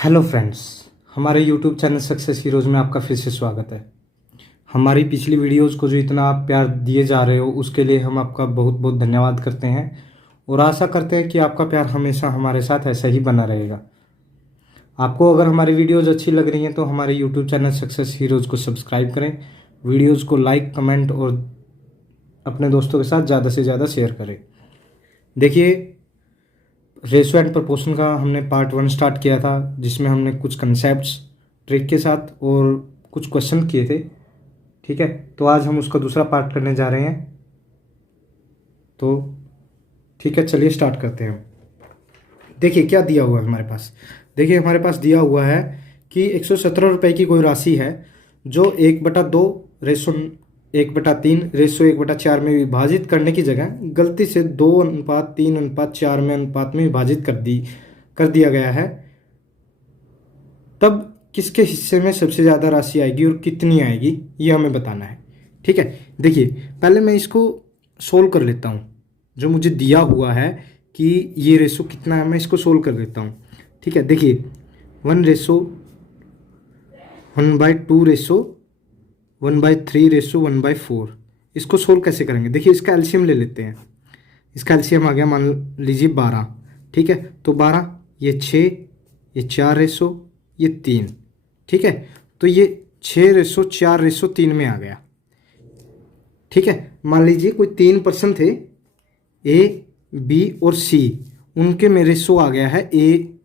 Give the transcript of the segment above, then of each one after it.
Hello friends, हमारे YouTube channel success heroes में आपका फिर से स्वागत है। हमारी पिछली वीडियोस को जो इतना आप प्यार दिए जा रहे हो उसके लिए हम आपका बहुत बहुत धन्यवाद करते हैं और आशा करते हैं कि आपका प्यार हमेशा हमारे साथ ऐसा ही बना रहेगा। आपको अगर हमारी वीडियोज़ अच्छी लग रही हैं तो हमारे यूट्यूब चैनल सक्सेस हीरोज़ को सब्सक्राइब करें, वीडियोज़ को लाइक कमेंट और अपने दोस्तों के साथ ज़्यादा से ज़्यादा शेयर करें। देखिए, रेशो एंड प्रपोर्शन का हमने पार्ट 1 स्टार्ट किया था, जिसमें हमने कुछ कंसेप्ट्स ट्रिक के साथ और कुछ क्वेश्चन किए थे। ठीक है, तो आज हम उसका दूसरा पार्ट करने जा रहे हैं। तो ठीक है, चलिए स्टार्ट करते हैं। देखिए क्या दिया हुआ है हमारे पास। देखिए हमारे पास दिया हुआ है कि 117 रुपये की कोई राशि है जो 1/2 रेशो 1/3 रेशो 1/4 में विभाजित करने की जगह गलती से 2:3:4 में अनुपात में विभाजित कर दिया गया है। तब किसके हिस्से में सबसे ज़्यादा राशि आएगी और कितनी आएगी, ये हमें बताना है। ठीक है, देखिए पहले मैं इसको सोल्व कर लेता हूँ। जो मुझे दिया हुआ है कि ये रेशो कितना है, मैं इसको सोल्व कर लेता हूँ। ठीक है, देखिए 1:2 रेशो 1/3 रेशो 1/4, इसको सोल्व कैसे करेंगे। देखिए इसका एलसीएम ले लेते हैं। इसका एलसीएम आ गया, मान लीजिए 12। ठीक है, तो 12, ये 6, ये 4 रेशो, ये 3। ठीक है, तो ये 6:4:3 में आ गया। ठीक है, मान लीजिए कोई 3 पर्सन थे, ए बी और सी, उनके में रेशो आ गया है, ए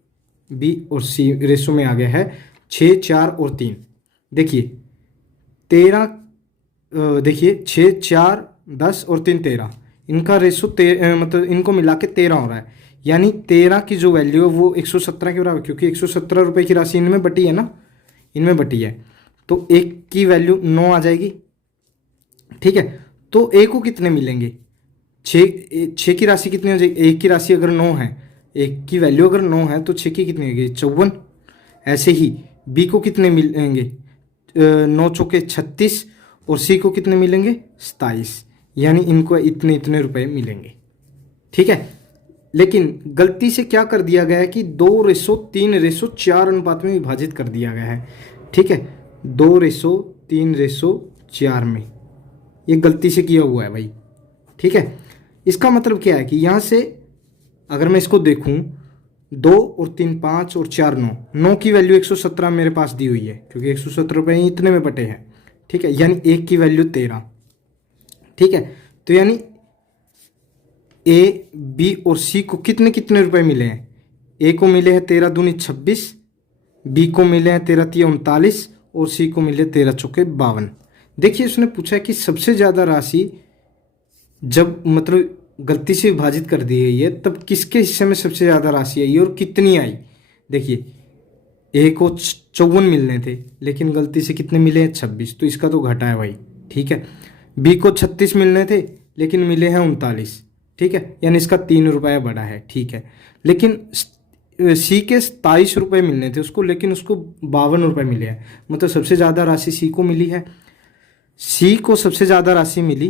बी और सी रेशो में आ गया है 6, 4 और 3। देखिए 13, देखिए 6, 4, 10 और 3 13, इनका रेशो मतलब इनको मिला के 13 हो रहा है। यानी 13 की जो वैल्यू है वो 117 के बराबर, क्योंकि 117 रुपये की राशि इनमें बटी है ना, इनमें बटी है, तो एक की वैल्यू 9 आ जाएगी। ठीक है, तो ए को कितने मिलेंगे, 6 की राशि कितनी हो जाएगी, एक की राशि अगर 9 है, एक की वैल्यू अगर 9 है तो 6 की कितनी होगी, 54। ऐसे ही बी को कितने मिलेंगे, 9 चौके 36 और सी को कितने मिलेंगे, 27। यानी इनको इतने इतने रुपए मिलेंगे। ठीक है, लेकिन गलती से क्या कर दिया गया है कि 2:3:4 अनुपात में विभाजित कर दिया गया है। ठीक है, 2:3:4 में ये गलती से किया हुआ है भाई। ठीक है, इसका मतलब क्या है कि यहाँ से अगर मैं इसको देखूं, 2 और 3 5 और 4 9 की वैल्यू 117 मेरे पास दी हुई है, क्योंकि 117 रुपये इतने में बटे हैं। ठीक है, यानी एक की वैल्यू 13। ठीक है, तो यानी ए बी और सी को कितने कितने रुपए मिले हैं, ए को मिले हैं 13 दूनी 26, बी को मिले हैं 13 तिया 39 और सी को मिले 13 चौके 52। देखिए उसने पूछा है कि सबसे ज़्यादा राशि जब मतलब गलती से विभाजित कर दी गई है तब किसके हिस्से में सबसे ज़्यादा राशि आई और कितनी आई। देखिए ए को 54 मिलने थे, लेकिन गलती से कितने मिले हैं, 26, तो इसका तो घटा है भाई। ठीक है, बी को 36 मिलने थे, लेकिन मिले हैं 39। ठीक है, यानी इसका 3 रुपया बढ़ा है। ठीक है, लेकिन सी के 27 रुपये मिलने थे उसको, लेकिन उसको 52 रुपये मिले हैं, मतलब सबसे ज़्यादा राशि सी को मिली है। सी को सबसे ज़्यादा राशि मिली,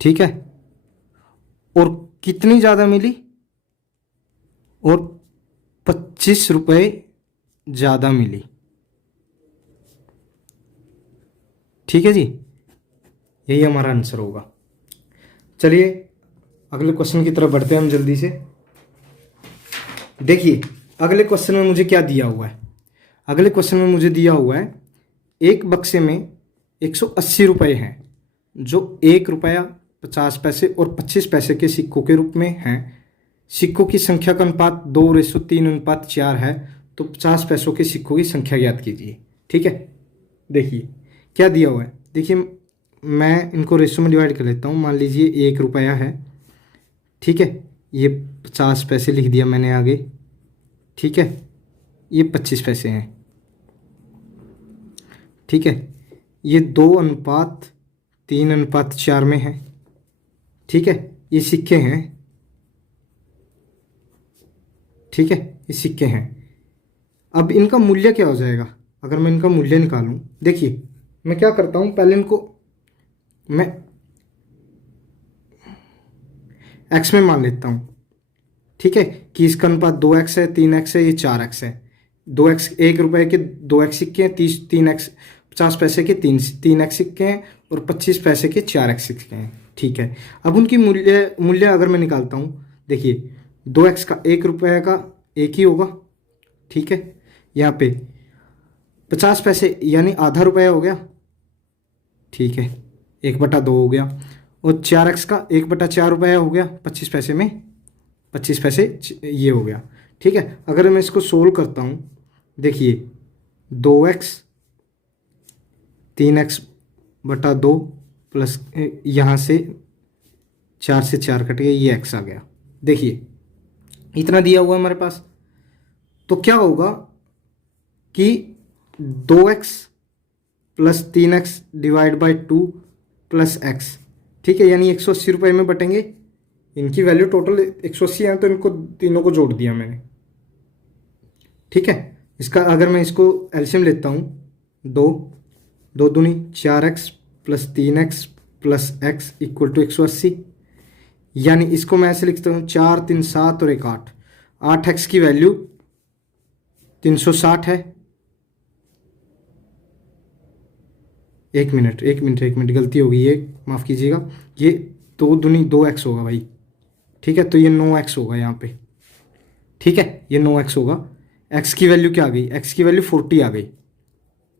ठीक है, और कितनी ज़्यादा मिली, और 25 रुपये ज़्यादा मिली। ठीक है जी, यही हमारा आंसर होगा। चलिए अगले क्वेश्चन की तरफ बढ़ते हैं हम जल्दी से। देखिए अगले क्वेश्चन में मुझे क्या दिया हुआ है। अगले क्वेश्चन में मुझे दिया हुआ है एक बक्से में 180 रुपये हैं जो 1 रुपया 50 पैसे और 25 पैसे के सिक्कों के रूप में हैं। सिक्कों की संख्या का अनुपात 2:3:4 है, तो 50 पैसों के सिक्कों की संख्या ज्ञात कीजिए। ठीक है, देखिए क्या दिया हुआ है। देखिए मैं इनको रेशो में डिवाइड कर लेता हूँ। मान लीजिए 1 रुपया है, ठीक है, ये 50 पैसे लिख दिया मैंने आगे। ठीक है, ये 25 पैसे हैं। ठीक है, ये 2:3:4 में है। ठीक है, ये सिक्के हैं। ठीक है, ये सिक्के हैं। अब इनका मूल्य क्या हो जाएगा, अगर मैं इनका मूल्य निकालूं। देखिए मैं क्या करता हूँ, पहले इनको मैं एक्स में मान लेता हूँ, ठीक है, कि इसका अनुपात 2x है, 3x है, ये 4x है। 2x 1 रुपए के 2x सिक्के हैं, 3x 50 पैसे के 3x सिक्के हैं, और 25 पैसे के 4x सिक्के हैं, ठीक है। अब उनकी मूल्य मूल्य अगर मैं निकालता हूँ, देखिए 2x का 1 रुपये का 1 ही होगा, ठीक है। यहाँ पे 50 पैसे यानी आधा रुपया हो गया, ठीक है, 1/2 हो गया। और 4x का 1/4 रुपया हो गया, 25 पैसे में 25 पैसे ये हो गया, ठीक है। अगर मैं इसको सोल्व करता हूँ, देखिए 2x 3x/2 प्लस यहाँ से 4 से 4 कट गया, ये x आ गया। देखिए इतना दिया हुआ है हमारे पास, तो क्या होगा कि 2x plus 3x divide by 2 plus x, ठीक है, यानी 180 रुपये में बटेंगे। इनकी वैल्यू टोटल 180 है, तो इनको तीनों को जोड़ दिया मैंने, ठीक है। इसका अगर मैं इसको एलसीएम लेता हूँ, 2 दूनी 4x plus 3x plus x equal to 180, यानी इसको मैं ऐसे लिखता हूँ 4 3 7 और 1 8, 8x की वैल्यू 360 है। एक मिनट गलती होगी, ये माफ़ कीजिएगा, ये 2 दूनी 2x होगा भाई, ठीक है, तो ये 9x होगा यहाँ पे, ठीक है, ये 9x होगा। x की वैल्यू क्या आ गई, x की वैल्यू 40 आ गई,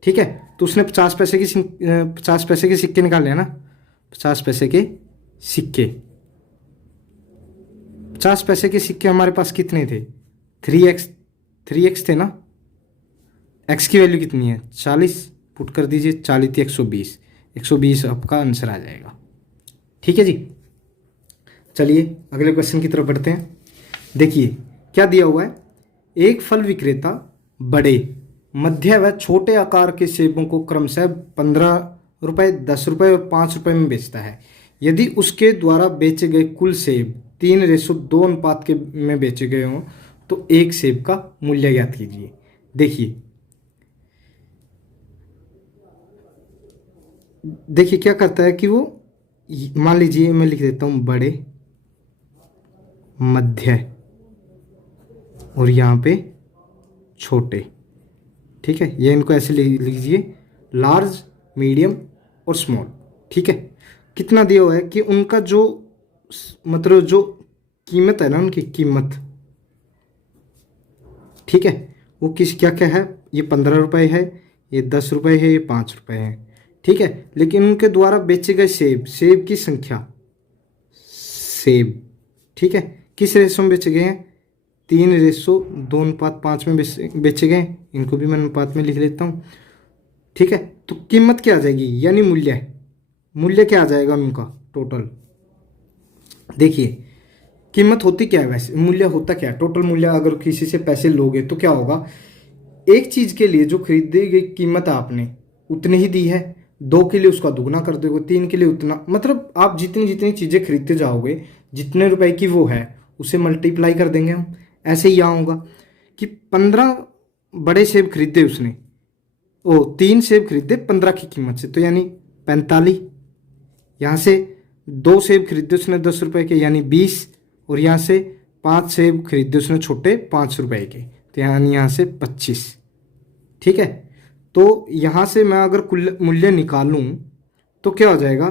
ठीक है। तो उसने 50 पैसे के सिक्के निकाले हैं ना, 50 पैसे के सिक्के, 50 पैसे के सिक्के हमारे पास कितने थे, 3x थे ना। x की वैल्यू कितनी है, 40, पुट कर दीजिए, 40 120, 120 आपका आंसर आ जाएगा, ठीक है जी। चलिए अगले क्वेश्चन की तरफ बढ़ते हैं। देखिए क्या दिया हुआ है, एक फल विक्रेता बड़े, मध्य व छोटे आकार के सेबों को क्रमशः 15 रुपये, 10 रुपये और 5 रुपये में बेचता है। यदि उसके द्वारा बेचे गए कुल सेब 3:2 अनुपात के में बेचे गए हों तो एक सेब का मूल्य ज्ञात कीजिए। देखिए क्या करता है कि वो, मान लीजिए मैं लिख देता हूँ बड़े, मध्य और यहाँ पे छोटे, ठीक है, ये इनको ऐसे लिख लीजिए, लार्ज, मीडियम और स्मॉल, ठीक है। कितना दिया हुआ है कि उनका जो मतलब जो कीमत है ना, उनकी कीमत, ठीक है, वो क्या क्या है, ये 15 रुपये है, ये 10 रुपये है, ये 5 रुपये है, ठीक है। लेकिन उनके द्वारा बेचे गए सेब की संख्या, सेब, ठीक है, किस रेशो में बेचे गए हैं, 3:2:5 में बेचे गए। इनको भी मैं अनुपात में लिख लेता हूँ, ठीक है। तो कीमत क्या आ जाएगी, यानी मूल्य क्या आ जाएगा उनका टोटल। देखिए कीमत होती क्या है, वैसे मूल्य होता क्या है, टोटल मूल्य। अगर किसी से पैसे लोगे तो क्या होगा, एक चीज़ के लिए जो खरीदी गई कीमत आपने उतनी ही दी है, 2 के लिए उसका दुगना कर दोगे, 3 के लिए उतना, मतलब आप जितनी जितनी चीज़ें खरीदते जाओगे, जितने रुपए की वो है उसे मल्टीप्लाई कर देंगे हम। ऐसे ही यहाँ होगा कि 15 बड़े सेब खरीदे उसने, 3 सेब खरीदे 15 की कीमत से, तो यानी 45। यहाँ से 2 सेब खरीदे उसने 10 रुपये के, यानी 20, और यहाँ से 5 सेब खरीदे उसने छोटे 5 रुपये के, तो यानी यहाँ से 25, ठीक है। तो यहाँ से मैं अगर कुल मूल्य निकालूं तो क्या हो जाएगा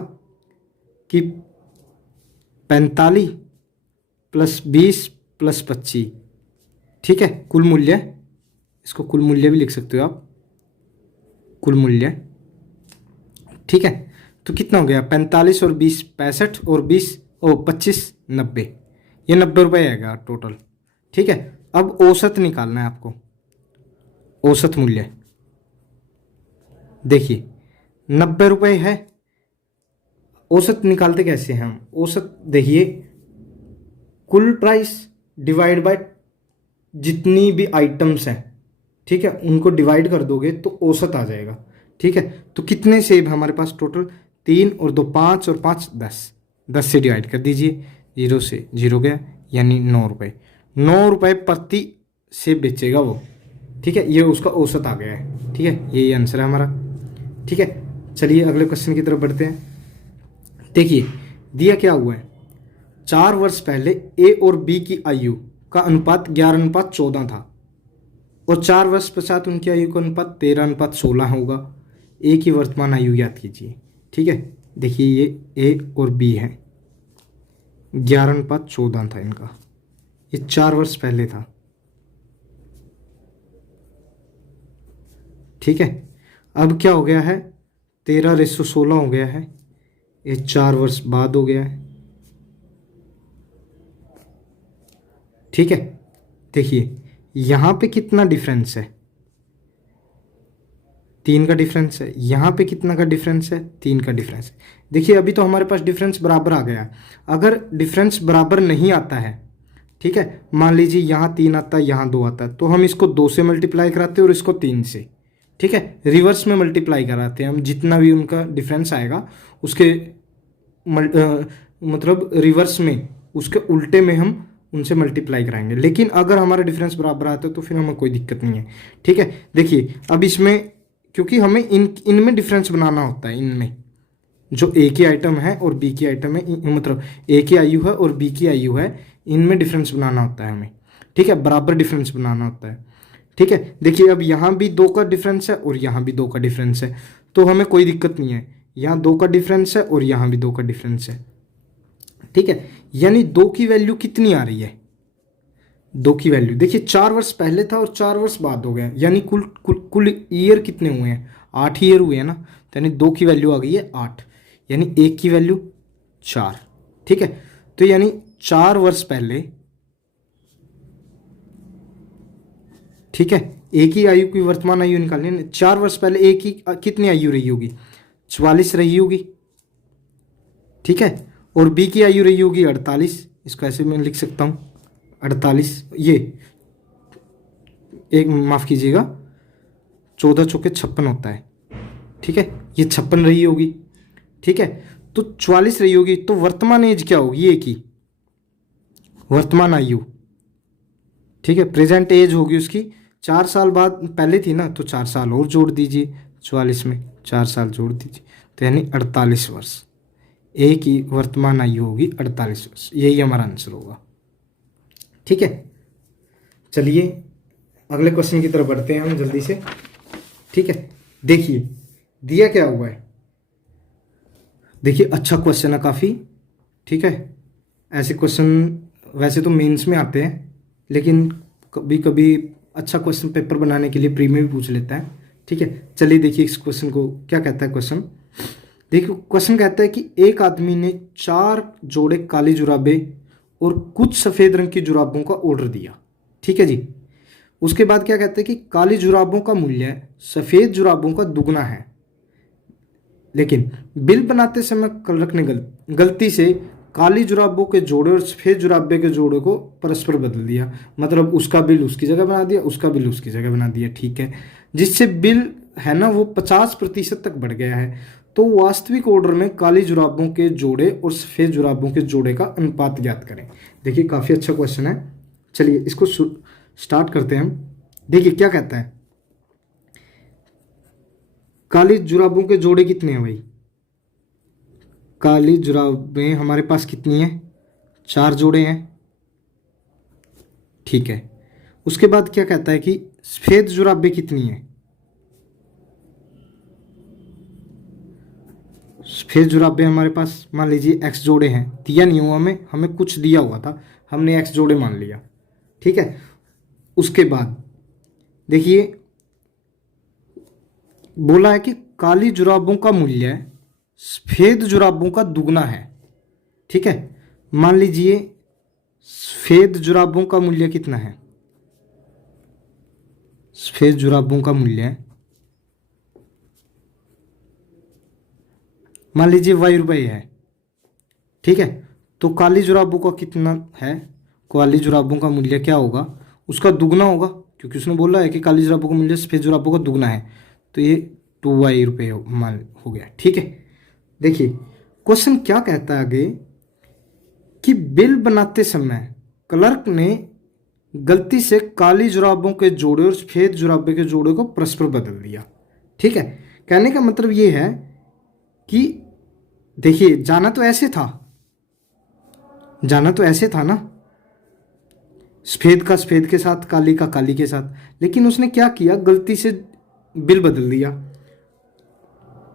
कि 45 प्लस 20 प्लस 25, ठीक है, कुल मूल्य, इसको कुल मूल्य भी लिख सकते हो आप, कुल मूल्य, ठीक है। तो कितना हो गया, 45 और 20 65 और 25 90, ये 90 रुपये आएगा टोटल, ठीक है। अब औसत निकालना है आपको, औसत मूल्य। देखिए 90 रुपये है, औसत निकालते कैसे हैं हम, औसत देखिए कुल प्राइस डिवाइड बाय जितनी भी आइटम्स हैं, ठीक है, उनको डिवाइड कर दोगे तो औसत आ जाएगा, ठीक है। तो कितने सेब हमारे पास टोटल, 3 और 2 5 और 5 10, 10 से डिवाइड कर दीजिए, 0 से 0 गया, यानी 9 रुपये, 9 रुपये प्रति सेब बेचेगा वो, ठीक है। ये उसका औसत आ गया है, ठीक है, यही आंसर है हमारा, ठीक है। चलिए अगले क्वेश्चन की तरफ बढ़ते हैं। देखिए दिया क्या हुआ है, 4 वर्ष पहले ए और बी की आयु का अनुपात 11:14 था और 4 वर्ष पश्चात उनकी आयु का अनुपात 13:16 होगा। ए की वर्तमान आयु ज्ञात कीजिए। ठीक है, देखिए ये ए और बी है, 11:14 था इनका, ये 4 वर्ष पहले था। ठीक है, अब क्या हो गया है, 13:16 हो गया है, ये 4 वर्ष बाद हो गया है। ठीक है, देखिए यहाँ पे कितना डिफरेंस है, 3 का डिफरेंस है। यहाँ पे कितना का डिफरेंस है, 3 का डिफरेंस है। देखिए अभी तो हमारे पास डिफरेंस बराबर आ गया। अगर डिफरेंस बराबर नहीं आता है, ठीक है, मान लीजिए यहाँ 3 आता है, यहाँ 2 आता है, तो हम इसको 2 से मल्टीप्लाई कराते हैं और इसको 3 से। ठीक है, रिवर्स में मल्टीप्लाई कराते हैं हम, जितना भी उनका डिफरेंस आएगा उसके मतलब रिवर्स में, उसके उल्टे में हम उनसे मल्टीप्लाई कराएंगे। लेकिन अगर हमारा डिफरेंस बराबर आता है तो फिर हमें कोई दिक्कत नहीं है। ठीक है, देखिए अब इसमें, क्योंकि हमें इनमें डिफरेंस बनाना होता है, इनमें जो ए की आइटम है और बी की आइटम है, मतलब ए की आयु है और बी की आयु है, इनमें डिफरेंस बनाना होता है हमें। ठीक है, बराबर डिफरेंस बनाना होता है। ठीक है, देखिए अब यहाँ भी 2 का डिफरेंस है और यहाँ भी 2 का डिफरेंस है, तो हमें कोई दिक्कत नहीं है। यहाँ 2 का डिफरेंस है और यहाँ भी 2 का डिफरेंस है। ठीक है, यानी 2 की वैल्यू कितनी आ रही है, 2 की वैल्यू देखिए 4 वर्ष पहले था और 4 वर्ष बाद हो गया, यानी कुल ईयर कितने हुए हैं, 8 ईयर हुए हैं ना। तो यानी 2 की वैल्यू आ गई है 8, यानी 1 की वैल्यू 4। ठीक है, तो यानी 4 वर्ष पहले, ठीक है, ए की आयु की वर्तमान आयु निकालनी है। 4 वर्ष पहले ए की कितनी आयु रही होगी, 44 रही होगी। ठीक है, और बी की आयु रही होगी 48, इसको ऐसे मैं लिख सकता हूँ 48, ये एक माफ़ कीजिएगा 14 चौके 56 होता है। ठीक है, ये 56 रही होगी। ठीक है, तो 44 रही होगी, तो वर्तमान एज क्या होगी ए की, वर्तमान आयु। ठीक है, प्रेजेंट एज होगी उसकी 4 साल बाद, पहले थी ना, तो 4 साल और जोड़ दीजिए, 44 में 4 साल जोड़ दीजिए, तो यानी 48 वर्ष। ए की वर्तमान आयु होगी 48 वर्ष, यही हमारा आंसर होगा। ठीक है, चलिए अगले क्वेश्चन की तरफ बढ़ते हैं हम जल्दी से। ठीक है, देखिए दिया क्या हुआ है, देखिए अच्छा क्वेश्चन है काफ़ी। ठीक है, ऐसे क्वेश्चन वैसे तो मेंस में आते हैं, लेकिन कभी कभी अच्छा क्वेश्चन पेपर बनाने के लिए प्री में भी पूछ लेता है। ठीक है, चलिए देखिए इस क्वेश्चन को क्या कहता है। क्वेश्चन देखिए, क्वेश्चन कहता है कि एक आदमी ने 4 जोड़े काली जुराबे और कुछ सफ़ेद रंग की जुराबों का ऑर्डर दिया। ठीक है जी, उसके बाद क्या कहते हैं कि काली जुराबों का मूल्य सफ़ेद जुराबों का दुगना है, लेकिन बिल बनाते समय क्लर्क ने गलती से काली जुराबों के जोड़े और सफ़ेद जुराबे के जोड़े को परस्पर बदल दिया। मतलब उसका बिल उसकी जगह बना दिया, उसका बिल उसकी जगह बना दिया। ठीक है, जिससे बिल है ना वो 50% तक बढ़ गया है। तो वास्तविक ऑर्डर में काली जुराबों के जोड़े और सफ़ेद जुराबों के जोड़े का अनुपात ज्ञात करें। देखिए काफ़ी अच्छा क्वेश्चन है, चलिए इसको स्टार्ट करते हैं हम। देखिए क्या कहता है, काली जुराबों के जोड़े कितने हैं भाई, काली जुराबें हमारे पास कितनी है, 4 जोड़े हैं। ठीक है, उसके बाद क्या कहता है कि सफ़ेद जुराबें कितनी हैं, सफ़ेद जुराबें हमारे पास मान लीजिए x जोड़े हैं, दिया नहीं हुआ हमें कुछ दिया हुआ था, हमने x जोड़े मान लिया। ठीक है, उसके बाद देखिए बोला है कि काली जुराबों का मूल्य सफ़ेद जुराबों का दुगना है। ठीक है, मान लीजिए सफ़ेद जुराबों का मूल्य कितना है, सफ़ेद जुराबों का मूल्य मान लीजिए ₹y है। ठीक है, तो काली जुराबों का कितना है, काली जुराबों का मूल्य क्या होगा, उसका दुगना होगा, क्योंकि उसने बोला है कि काली जुराबों का मूल्य सफ़ेद जुराबों का दुगना है, तो ये ₹2 मान हो गया। ठीक है, देखिए क्वेश्चन क्या कहता है आगे कि बिल बनाते समय क्लर्क ने गलती से काली जुराबों के जोड़े और सफ़ेद जुराबे के जोड़े को परस्पर बदल दिया। ठीक है, कहने का मतलब ये है कि देखिए जाना तो ऐसे था, जाना तो ऐसे था ना, सफ़ेद का सफ़ेद के साथ, काली का काली के साथ, लेकिन उसने क्या किया, गलती से बिल बदल दिया।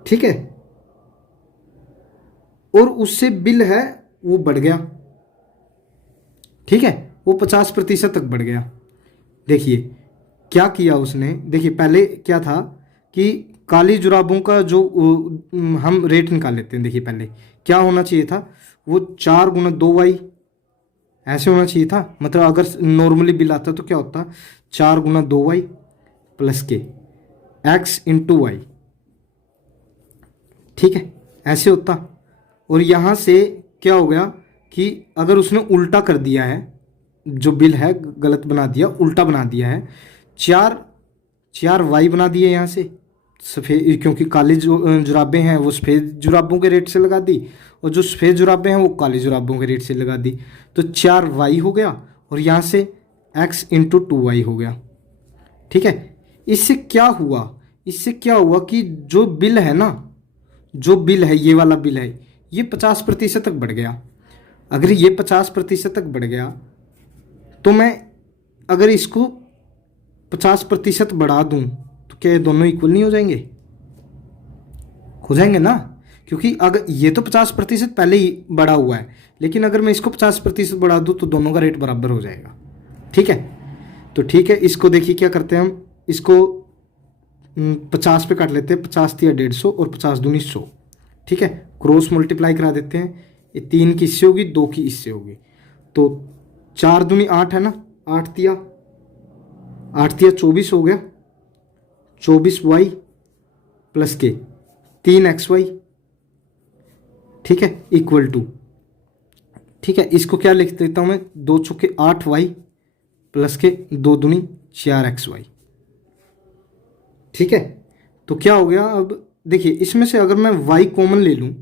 ठीक है, और उससे बिल है वो बढ़ गया। ठीक है, वो 50% तक बढ़ गया। देखिए क्या किया उसने, देखिए पहले क्या था कि काली जुराबों का जो हम रेट निकाल लेते हैं। देखिए पहले क्या होना चाहिए था, वो 4 × 2y ऐसे होना चाहिए था। मतलब अगर नॉर्मली बिल आता तो क्या होता, 4 × 2y प्लस के x × y। ठीक है, ऐसे होता। और यहाँ से क्या हो गया कि अगर उसने उल्टा कर दिया है, जो बिल है गलत बना दिया, उल्टा बना दिया है, 4 4y बना दिए यहाँ से सफ़ेद, क्योंकि काली जो जुराबें हैं वो सफ़ेद जुराबों के रेट से लगा दी, और जो सफ़ेद जुराबें हैं वो काली जुराबों के रेट से लगा दी। तो 4y हो गया, और यहाँ से x × 2y हो गया। ठीक है, इससे क्या हुआ, इससे क्या हुआ कि जो बिल है ना, जो बिल है, ये वाला बिल है, ये 50% तक बढ़ गया। अगर ये 50% तक बढ़ गया तो मैं अगर इसको 50% बढ़ा दूं तो क्या ये दोनों इक्वल नहीं हो जाएंगे? हो जाएंगे ना, क्योंकि अगर ये तो 50% पहले ही बढ़ा हुआ है, लेकिन अगर मैं इसको 50% बढ़ा दूं तो दोनों का रेट बराबर हो जाएगा। ठीक है, तो ठीक है, इसको देखिए क्या करते हैं हम, इसको 50 पे काट लेते हैं, 50 × 150 और 50 × 2 100। ठीक है, क्रॉस मल्टीप्लाई करा देते हैं, ये 3 की इससे होगी, 2 की इससे होगी, तो 4 दूनी 8 है ना, 8 तिया 24 हो गया, 24y प्लस के 3xy। ठीक है, इक्वल टू, ठीक है, इसको क्या लिख देता हूँ मैं, 2 × 4 = 8y प्लस के 2 दूनी 4xy। ठीक है, तो क्या हो गया, अब देखिए इसमें से अगर मैं y कॉमन ले लूँ,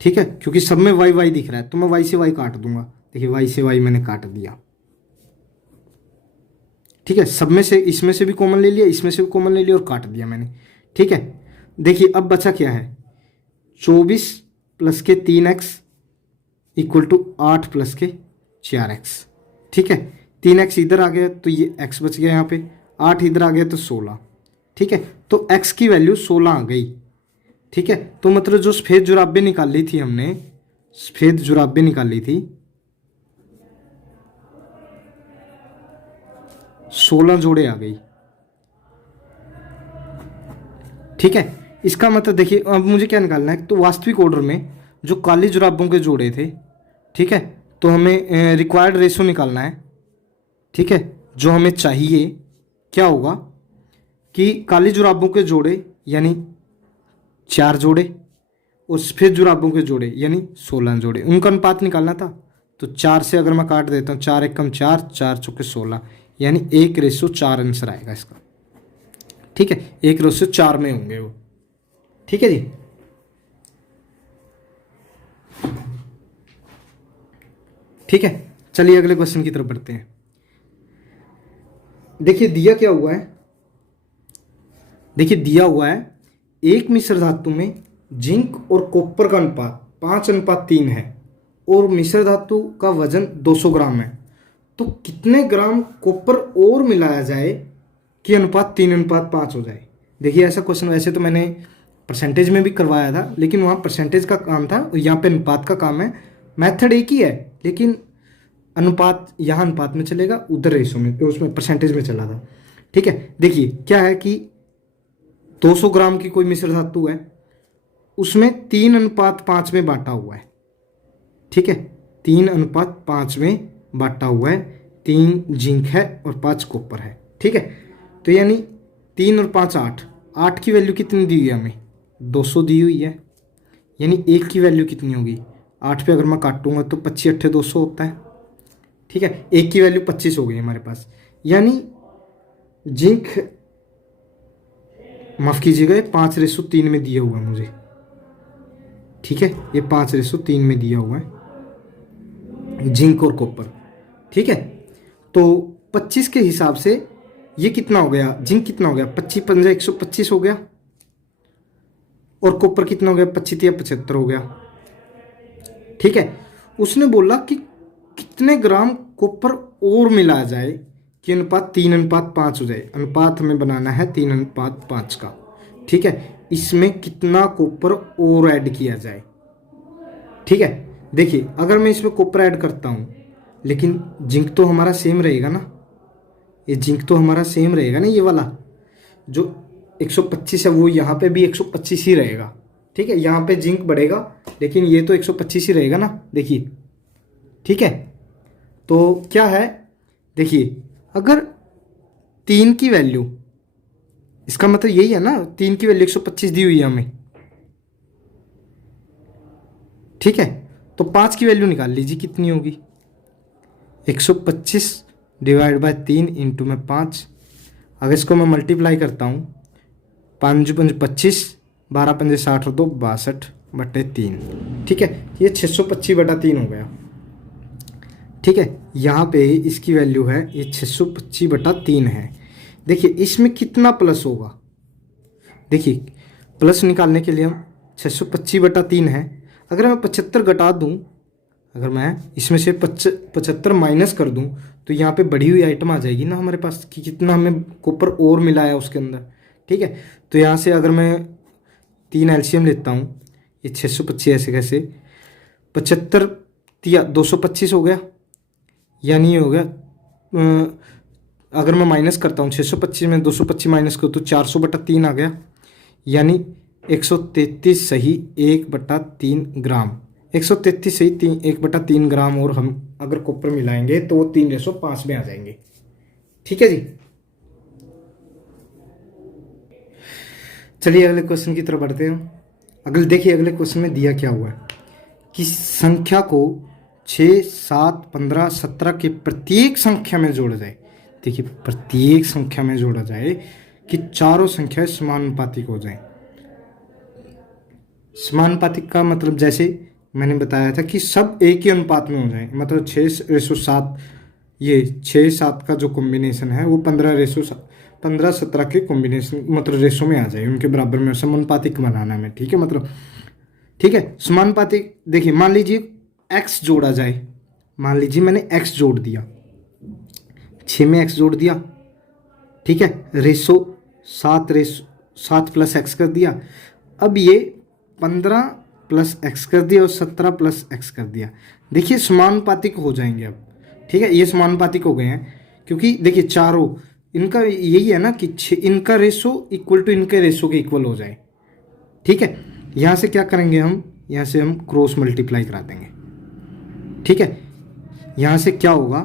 ठीक है, क्योंकि सब में y y दिख रहा है, तो मैं y से y काट दूंगा। देखिए y से y मैंने काट दिया। ठीक है, सब में से इसमें से भी कॉमन ले लिया, इसमें से भी कॉमन ले लिया और काट दिया मैंने। ठीक है, देखिए अब बचा क्या है, 24 प्लस के 3x इक्वल टू 8 प्लस के 4x। ठीक है, 3x इधर आ गया तो ये x बच गया यहाँ पे, 8 इधर आ गया तो 16। ठीक है, तो x की वैल्यू 16 आ गई। ठीक है, तो मतलब जो सफ़ेद जुराबें निकाली थी हमने, सफ़ेद जुराबें निकाली थी, 16 जोड़े आ गई। ठीक है, इसका मतलब देखिए अब मुझे क्या निकालना है, तो वास्तविक ऑर्डर में जो काली जुराबों के जोड़े थे, ठीक है, तो हमें रिक्वायर्ड रेशो निकालना है। ठीक है, जो हमें चाहिए क्या होगा कि काली जुराबों के जोड़े यानी 4 जोड़े और सफ़ेद जुराबों के जोड़े यानी 16 जोड़े, उनका अनुपात निकालना था। तो 4 से अगर मैं काट देता हूँ, 4 × 1 = 4, 4 × 4 = 16, यानी 1:4 आंसर आएगा इसका। ठीक है, 1:4 में होंगे वो। ठीक है जी, ठीक है, चलिए अगले क्वेश्चन की तरफ बढ़ते हैं। देखिए दिया क्या हुआ है, देखिए दिया हुआ है एक मिश्र धातु में जिंक और कॉपर का अनुपात 5:3 है और मिश्र धातु का वजन 200 ग्राम है, तो कितने ग्राम कॉपर और मिलाया जाए कि अनुपात 3:5 हो जाए? देखिए ऐसा क्वेश्चन वैसे तो मैंने परसेंटेज में भी करवाया था, लेकिन वहाँ परसेंटेज का काम था और यहाँ पे अनुपात का काम है। मेथड एक ही है, लेकिन अनुपात यहाँ अनुपात में चलेगा, उधर रेशो में, तो उसमें परसेंटेज में चला था। ठीक है, देखिए क्या है कि 200 ग्राम की कोई मिश्र धातु है, उसमें 3:5 में बांटा हुआ है। ठीक है, 3:5 में बांटा हुआ है, 3 जिंक है और 5 कॉपर है। ठीक है, तो यानी 3 और 5 8, 8 की वैल्यू कितनी दी हुई है हमें, 200 दी हुई है, यानी 1 की वैल्यू कितनी होगी, 8 पे अगर मैं काटूंगा तो 25 × 8 = 200 होता है। ठीक है, 1 की वैल्यू 25 हो गई हमारे पास, यानी जिंक, माफ़ कीजिएगा, 5:3 में दिया हुआ है मुझे। ठीक है, ये 5:3 में दिया हुआ है जिंक और कॉपर। ठीक है, तो 25 के हिसाब से ये कितना हो गया, जिंक कितना हो गया, 25 × 5 = 125 हो गया, और कॉपर कितना हो गया, 25 × 3 = 75 हो गया। ठीक है, उसने बोला कि कितने ग्राम कॉपर और मिलाया जाए कि अनुपात 3:5 हो जाए। अनुपात हमें बनाना है 3:5 का, ठीक है। इसमें कितना कॉपर और ऐड किया जाए, ठीक है। देखिए अगर मैं इसमें कॉपर ऐड करता हूँ, लेकिन जिंक तो हमारा सेम रहेगा ना, ये जिंक तो हमारा सेम रहेगा ना, ये वाला जो 125 है वो यहाँ पे भी 125 ही रहेगा, ठीक है। यहाँ पे जिंक बढ़ेगा लेकिन ये तो 125 ही रहेगा ना, देखिए, ठीक है। तो क्या है, देखिए अगर 3 की वैल्यू, इसका मतलब यही है ना, 3 की वैल्यू 125 दी हुई है हमें, ठीक है। तो 5 की वैल्यू निकाल लीजिए कितनी होगी, 125 डिवाइड बाय 3 इंटू में 5। अगर इसको मैं मल्टीप्लाई करता हूँ, 5 5 25, 12 5 60 और 2 62/3, ठीक है। ये 625/3 हो गया, ठीक है। यहाँ पे इसकी वैल्यू है, ये 625/3 है। देखिए इसमें कितना प्लस होगा, देखिए प्लस निकालने के लिए हम 625/3 है, अगर मैं 75 घटा दूँ, अगर मैं इसमें से 75 माइनस कर दूं, तो यहाँ पे बढ़ी हुई आइटम आ जाएगी ना हमारे पास कि कितना हमें कॉपर और मिला है उसके अंदर, ठीक है। तो यहाँ से अगर मैं 3 एलसीएम लेता हूँ, ये 625 ऐसे कैसे, 75 तिया 225 हो गया, यानी ये हो गया अगर मैं माइनस करता हूँ 625 में 225 माइनस करूँ तो 400/3 आ गया, यानी 133 सही 1/3 ग्राम, 133 सही 1/3 ग्राम और हम अगर कॉपर मिलाएंगे तो वो 3:5 में आ जाएंगे, ठीक है जी। चलिए अगले क्वेश्चन की तरफ बढ़ते हैं। अगले देखिए अगले क्वेश्चन में दिया क्या हुआ है कि संख्या को 6 7 15 17 के प्रत्येक संख्या में जोड़ा जाए। देखिए प्रत्येक संख्या में जोड़ा जाए कि चारों संख्याएं समानुपातिक हो जाएं। समानुपातिक का मतलब जैसे मैंने बताया था कि सब एक ही अनुपात में हो जाए, मतलब 6:7, ये 6-7 का जो कॉम्बिनेशन है वो 15:17 के कॉम्बिनेशन मतलब रेशो में आ जाए, उनके बराबर में समानुपातिक बनाना है, ठीक है। मतलब ठीक है समानुपातिक। देखिए मान लीजिए x जोड़ा जाए, मान लीजिए मैंने x जोड़ दिया, 6 में x जोड़ दिया, ठीक है। रेशो 7 प्लस x कर दिया, अब ये 15 प्लस x कर दिया और 17 प्लस x कर दिया। देखिए समानुपातिक हो जाएंगे अब, ठीक है। ये समानुपातिक हो गए हैं क्योंकि देखिए चारों इनका यही है ना कि इनका रेशो इक्वल टू इनके रेशो के इक्वल हो जाए, ठीक है। यहाँ से क्या करेंगे हम, यहाँ से हम क्रॉस मल्टीप्लाई करा देंगे, ठीक है। यहाँ से क्या होगा,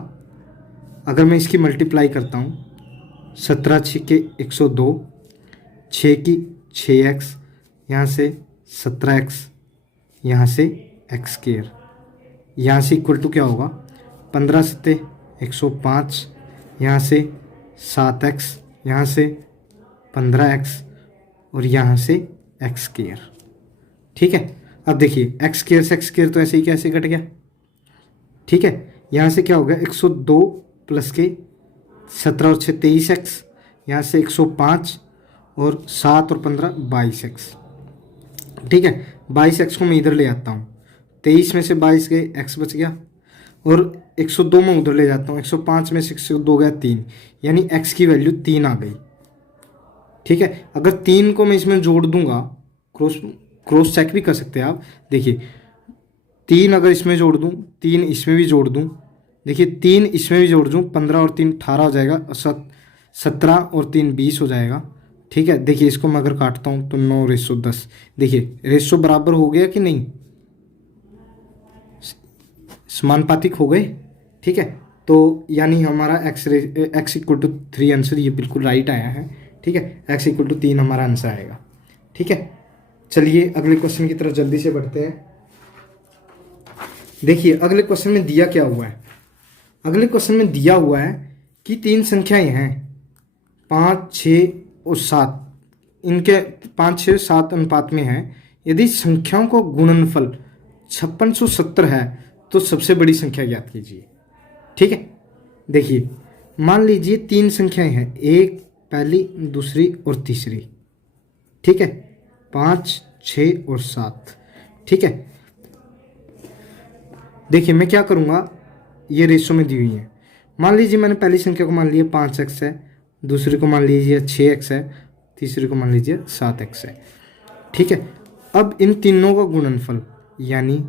अगर मैं इसकी मल्टीप्लाई करता हूँ 17 6 के 102, 6 की 6x, यहाँ से 17x, यहाँ से x², यहाँ से इक्वल टू क्या होगा 15 7 105, यहाँ से 7x, यहाँ से 15x और यहाँ से x², ठीक है। अब देखिए x² से x² तो ऐसे ही कैसे कट गया, ठीक है। यहाँ से क्या हो गया 102 प्लस के 17 और 6 23x, यहाँ से 105 और 7 और 15 22x, ठीक है। 22x को मैं इधर ले आता हूँ, 23 में से 22 गए x बच गया और 102 में उधर ले जाता हूँ, 105 में से 102 गया 3, यानी x की वैल्यू 3 आ गई, ठीक है। अगर 3 को मैं इसमें जोड़ दूंगा, क्रॉस चेक भी कर सकते हैं आप, देखिए 3 अगर इसमें जोड़ दूँ, 3 इसमें भी जोड़ दूँ, देखिए 3 इसमें भी जोड़ दूँ, 15 और 3 18 हो जाएगा, 17 और 3 20 हो जाएगा, ठीक है। देखिए इसको मैं अगर काटता हूँ तो 9:10, देखिए रेशो बराबर हो गया कि नहीं, समानुपातिक हो गए, ठीक है। तो यानी हमारा x इक्वल टू 3 आंसर ये बिल्कुल राइट आया है, ठीक है। x इक्वल टू 3 हमारा आंसर आएगा, ठीक है। चलिए अगले क्वेश्चन की तरफ जल्दी से बढ़ते हैं। देखिए अगले क्वेश्चन में दिया क्या हुआ है, अगले क्वेश्चन में दिया हुआ है कि 3 संख्याएं हैं 5 6 और 7, इनके 5 6 7 अनुपात में है। यदि संख्याओं का गुणनफल 5670 है तो सबसे बड़ी संख्या ज्ञात कीजिए, ठीक है। देखिए मान लीजिए 3 संख्याएं हैं, एक पहली दूसरी और तीसरी, ठीक है, 5 6 और 7, ठीक है। देखिए मैं क्या करूँगा, ये रेशो में दी हुई है। मान लीजिए मैंने पहली संख्या को मान लिया 5x है, दूसरे को मान लीजिए 6x है, तीसरे को मान लीजिए 7x है। ठीक है, अब इन तीनों का गुणनफल, यानी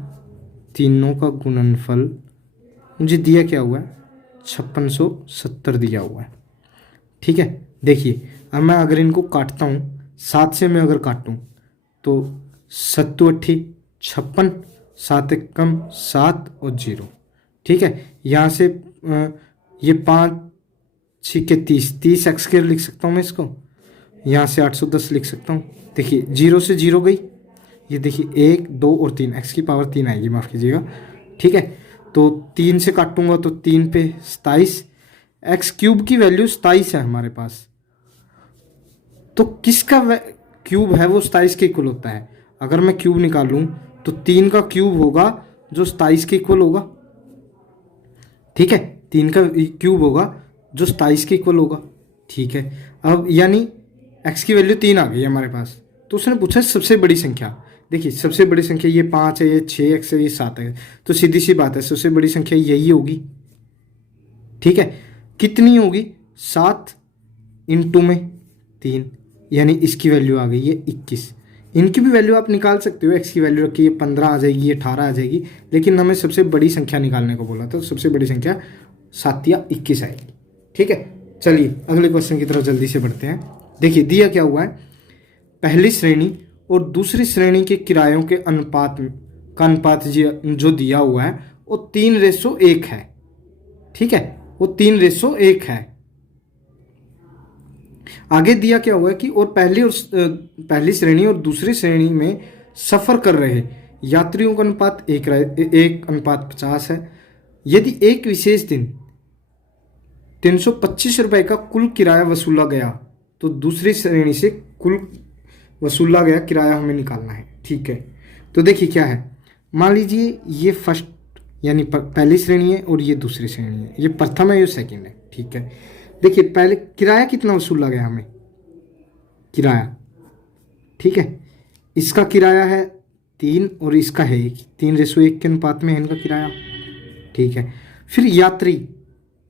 तीनों का गुणनफल मुझे दिया क्या हुआ है, 5670 दिया हुआ है। ठीक है, देखिए अब मैं अगर इनको काटता हूँ, 7 से मैं अगर काटूँ तो 7 अट्ठी 56, 7 एक कम 7 और 0। ठीक है, यहाँ से ये 5 छिके 30, 30 x² लिख सकता हूँ मैं इसको, यहाँ से 810 लिख सकता हूँ। देखिए 0 से 0 गई, ये देखिए 1 2 और 3, x की पावर 3 आएगी, माफ़ कीजिएगा। ठीक है, तो 3 से काटूंगा तो 3 पे 27, एक्स क्यूब की वैल्यू 27 है हमारे पास, तो किसका क्यूब है वो 27 के इक्वल होता है। अगर मैं क्यूब निकालूं तो 3 का क्यूब होगा जो 27 के इक्वल होगा। ठीक है, 3 का क्यूब होगा जो 27 के इक्वल होगा। ठीक है, अब यानी x की वैल्यू 3 आ गई हमारे पास, तो उसने पूछा सबसे बड़ी संख्या। देखिए सबसे बड़ी संख्या ये 5 है, ये 6x है, ये 7 है, तो सीधी सी बात है सबसे बड़ी संख्या यही होगी। ठीक है, कितनी होगी, 7 इंटू में 3, यानी इसकी वैल्यू आ गई है 21। इनकी भी वैल्यू आप निकाल सकते हो, x की वैल्यू रखी है 15 आ जाएगी, ये 18 आ जाएगी, लेकिन हमें सबसे बड़ी संख्या निकालने को बोला था, तो सबसे बड़ी संख्या 7 या 21 आएगी। ठीक है, चलिए अगले क्वेश्चन की तरफ जल्दी से बढ़ते हैं। देखिए दिया क्या हुआ है, पहली श्रेणी और दूसरी श्रेणी के किरायों के अनुपात का अनुपात जो दिया हुआ है वो 3:1 है। ठीक है, वो 3:1 है। आगे दिया क्या हुआ है कि और पहली श्रेणी और दूसरी श्रेणी में सफर कर रहे यात्रियों का अनुपात 1:50 है। यदि एक विशेष दिन 325 रुपए का कुल किराया वसूला गया तो दूसरी श्रेणी से कुल वसूला गया किराया हमें निकालना है। ठीक है, तो देखिए क्या है, मान लीजिए ये फर्स्ट यानी पहली श्रेणी है और ये दूसरी श्रेणी है, ये प्रथम है ये सेकंड है। ठीक है, देखिए पहले किराया कितना वसूला गया हमें, किराया, ठीक है, इसका किराया है 3 और इसका है 1, 3:1 के अनुपात में है इनका किराया। ठीक है, फिर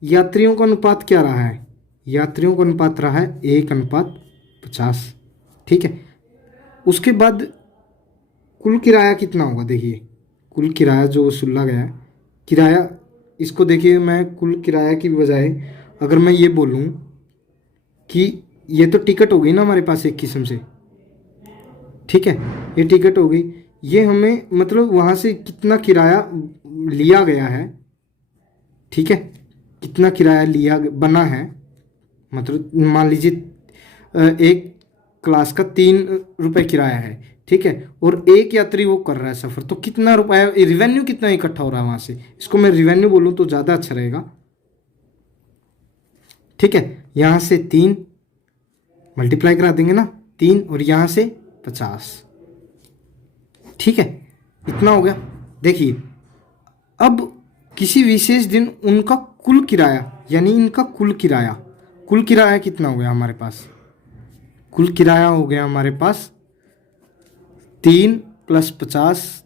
यात्रियों का अनुपात क्या रहा है, यात्रियों का अनुपात रहा है 1:50। ठीक है, उसके बाद कुल किराया कितना होगा, देखिए कुल किराया जो वसूला गया है, किराया इसको देखिए, मैं कुल किराया की बजाय अगर मैं ये बोलूँ कि ये तो टिकट हो गई ना हमारे पास एक किस्म से। ठीक है, ये टिकट हो गई, ये हमें मतलब वहाँ से कितना किराया लिया गया है। ठीक है, कितना किराया लिया बना है, मतलब मान लीजिए एक क्लास का 3 रुपये किराया है। ठीक है, और एक यात्री वो कर रहा है सफ़र, तो कितना रुपया, रिवेन्यू कितना इकट्ठा हो रहा है वहाँ से, इसको मैं रिवेन्यू बोलूँ तो ज़्यादा अच्छा रहेगा। ठीक है, यहाँ से 3 मल्टीप्लाई करा देंगे ना, 3 और यहाँ से 50। ठीक है, इतना हो गया। देखिए अब किसी विशेष दिन उनका कुल किराया, यानी इनका कुल किराया कितना हो गया हमारे पास, कुल किराया हो गया हमारे पास 3 + 50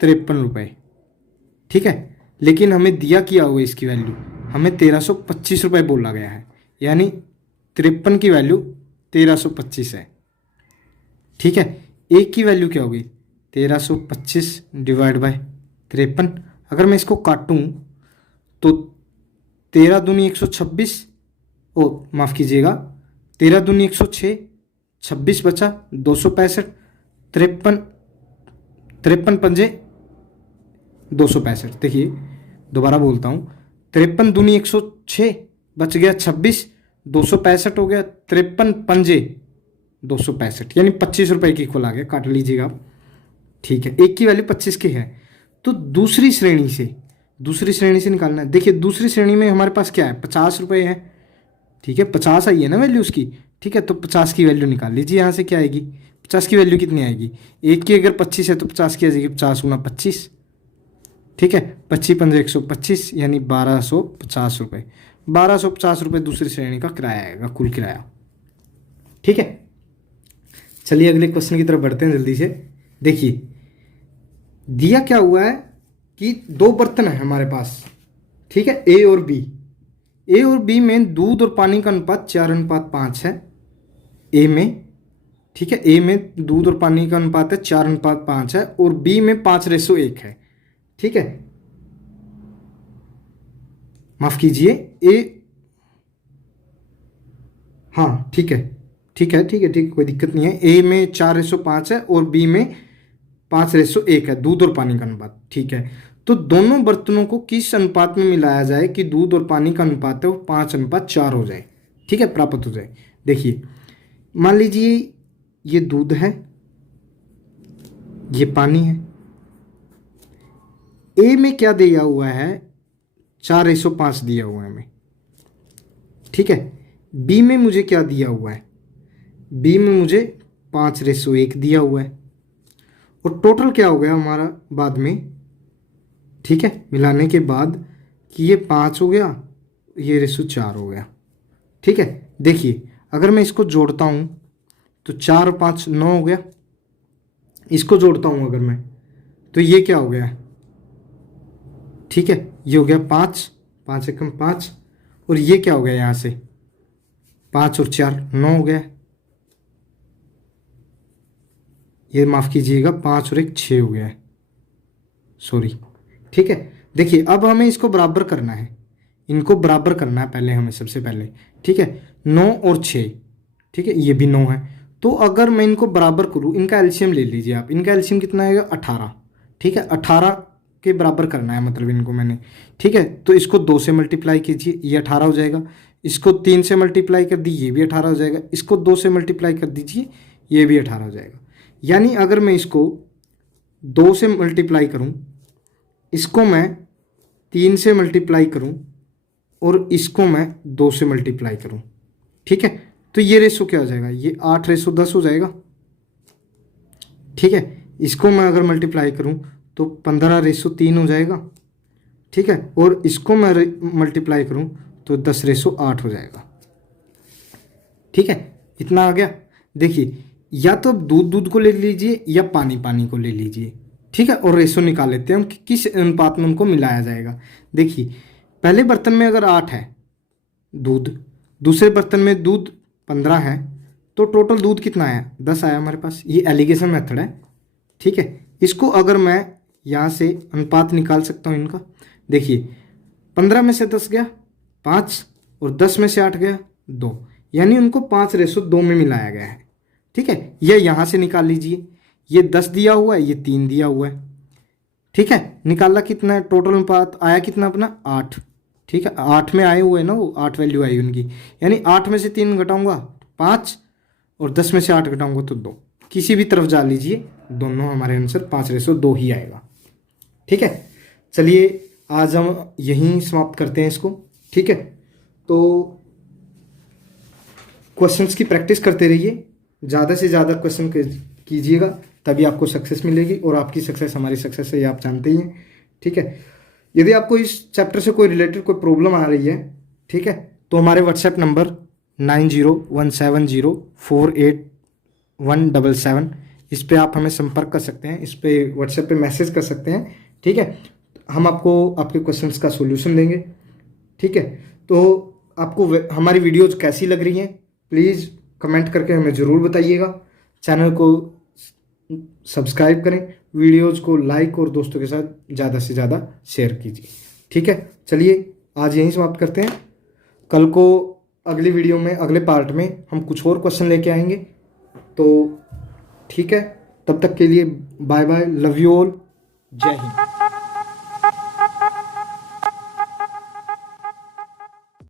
53 रुपये। ठीक है, लेकिन हमें दिया किया हुआ इसकी वैल्यू, हमें 1325 रुपये बोला गया है, यानी 53 की वैल्यू 1325 है। ठीक है, एक की वैल्यू क्या होगी, 1325 डिवाइड बाय 53। अगर मैं इसको काटूं तो 13 दूनी 126, ओ माफ़ कीजिएगा 13 दूनी 106, 26 बचा 265, 53 पंजे 265। देखिए दोबारा बोलता हूँ, 53 दूनी 106 बच गया 26, 265 हो गया, 53 पंजे 265, यानी 25 रुपये के इक्वल आ गया, काट लीजिएगा आप। ठीक है, एक की वैल्यू 25 की है, तो दूसरी श्रेणी से निकालना है। देखिए दूसरी श्रेणी में हमारे पास क्या है, 50 रुपये है। ठीक है, 50 आई है ना वैल्यू उसकी। ठीक है, तो 50 की वैल्यू निकाल लीजिए, यहाँ से क्या आएगी, 50 की वैल्यू कितनी आएगी, एक की अगर 25 है तो 50 की आ जाएगी 50 × 25। ठीक है, 25 पंजे 125, यानी 1250 रुपये। 1250 रुपये दूसरी श्रेणी का किराया आएगा, कुल किराया। ठीक है, चलिए अगले क्वेश्चन की तरफ बढ़ते हैं जल्दी से। देखिए दिया क्या हुआ है कि दो बर्तन है हमारे पास, ठीक है, ए और बी। ए और बी में दूध और पानी का अनुपात 4:5 है ए में, ठीक है। ए में दूध और पानी का अनुपात है 4:5 है, और बी में 5:1 है, ठीक है। माफ कीजिए, ए, हाँ ठीक है, ठीक है, ठीक है, ठीक है, कोई दिक्कत नहीं है। ए में 4:5 है और बी में 5:1 है दूध और पानी का अनुपात, ठीक है। तो दोनों बर्तनों को किस अनुपात में मिलाया जाए कि दूध और पानी का अनुपात है वो 5:4 हो जाए, ठीक है, प्राप्त हो जाए। देखिए, मान लीजिए ये दूध है, ये पानी है। ए में क्या दिया हुआ है, 4:5 दिया हुआ है हमें, ठीक है। बी में मुझे क्या दिया हुआ है, बी में मुझे 5:1 दिया हुआ है, और टोटल क्या हो गया हमारा बाद में, ठीक है, मिलाने के बाद कि ये 5 हो गया, ये 4 हो गया, ठीक है। देखिए, अगर मैं इसको जोड़ता हूँ तो 4 और 5 9 हो गया। इसको जोड़ता हूँ अगर मैं, तो ये क्या हो गया, ठीक है, ये हो गया 5, 5 एकम 5, और ये क्या हो गया यहाँ से 5 और 4 9 हो गया। ये माफ़ कीजिएगा 5 और 1 6 हो गया है, सॉरी, ठीक है। देखिए, अब हमें इसको बराबर करना है, इनको बराबर करना है पहले हमें, सबसे पहले, ठीक है। 9 और 6, ठीक है, ये भी 9 है। तो अगर मैं इनको बराबर करूँ, इनका एलसीएम ले लीजिए आप, इनका एलसीएम कितना आएगा 18, ठीक है। 18 के बराबर करना है मतलब इनको मैंने, ठीक है। तो इसको 2 से मल्टीप्लाई कीजिए, ये 18 हो जाएगा। इसको 3 से मल्टीप्लाई कर दी, ये भी 18 हो जाएगा। इसको 2 से मल्टीप्लाई कर दीजिए, ये भी 18 हो जाएगा। यानी अगर मैं इसको 2 से मल्टीप्लाई करूँ, इसको मैं 3 से मल्टीप्लाई करूं, और इसको मैं 2 से मल्टीप्लाई करूं, ठीक है, तो ये रेशो क्या हो जाएगा, ये 8:10 हो जाएगा, ठीक है। इसको मैं अगर मल्टीप्लाई करूं तो 15:3 हो जाएगा, ठीक है, और इसको मैं मल्टीप्लाई करूं तो 10:8 हो जाएगा, ठीक है। इतना आ गया। देखिए, या तो दूध दूध को ले लीजिए या पानी पानी को ले लीजिए, ठीक है, और रेशो निकाल लेते हैं हम कि किस अनुपात में उनको मिलाया जाएगा। देखिए, पहले बर्तन में अगर 8 है दूध, दूसरे बर्तन में दूध 15 है, तो टोटल दूध कितना आया 10 आया हमारे पास। ये एलिगेशन मेथड है, ठीक है। इसको अगर मैं यहाँ से अनुपात निकाल सकता हूँ इनका, देखिए 15 में से 10 गया 5, और 10 में से 8 गया 2, यानी उनको 5:2 में मिलाया गया है, ठीक है। यह यहाँ से निकाल लीजिए, ये 10 दिया हुआ है, ये 3 दिया हुआ है, ठीक है। निकाला कितना है, टोटल अनुपात आया कितना अपना 8, ठीक है। 8 में आए हुए ना वो, 8 वैल्यू आई उनकी, यानी 8 में से 3 घटाऊंगा 5, और 10 में से 8 घटाऊंगा तो 2। किसी भी तरफ जा लीजिए, दोनों हमारे आंसर 5:2 ही आएगा, ठीक है। चलिए, आज हम यहीं समाप्त करते हैं इसको, ठीक है। तो क्वेश्चंस की प्रैक्टिस करते रहिए, ज़्यादा से ज़्यादा क्वेश्चन कीजिएगा, तभी आपको सक्सेस मिलेगी, और आपकी सक्सेस हमारी सक्सेस है, ये आप जानते ही हैं, ठीक है। यदि आपको इस चैप्टर से कोई रिलेटेड कोई प्रॉब्लम आ रही है, ठीक है, तो हमारे व्हाट्सएप नंबर 9017048177, इस पे आप हमें संपर्क कर सकते हैं, इस पे व्हाट्सएप पे मैसेज कर सकते हैं, ठीक है। हम आपको आपके क्वेश्चंस का सोल्यूशन देंगे, ठीक है। तो आपको हमारी वीडियोज़ कैसी लग रही हैं, प्लीज़ कमेंट करके हमें ज़रूर बताइएगा। चैनल को सब्सक्राइब करें, वीडियोज़ को लाइक और दोस्तों के साथ ज़्यादा से ज़्यादा शेयर कीजिए, ठीक है। चलिए, आज यहीं समाप्त करते हैं। कल को अगली वीडियो में, अगले पार्ट में हम कुछ और क्वेश्चन लेके आएंगे, तो ठीक है। तब तक के लिए bye bye, love you all, जय हिंद।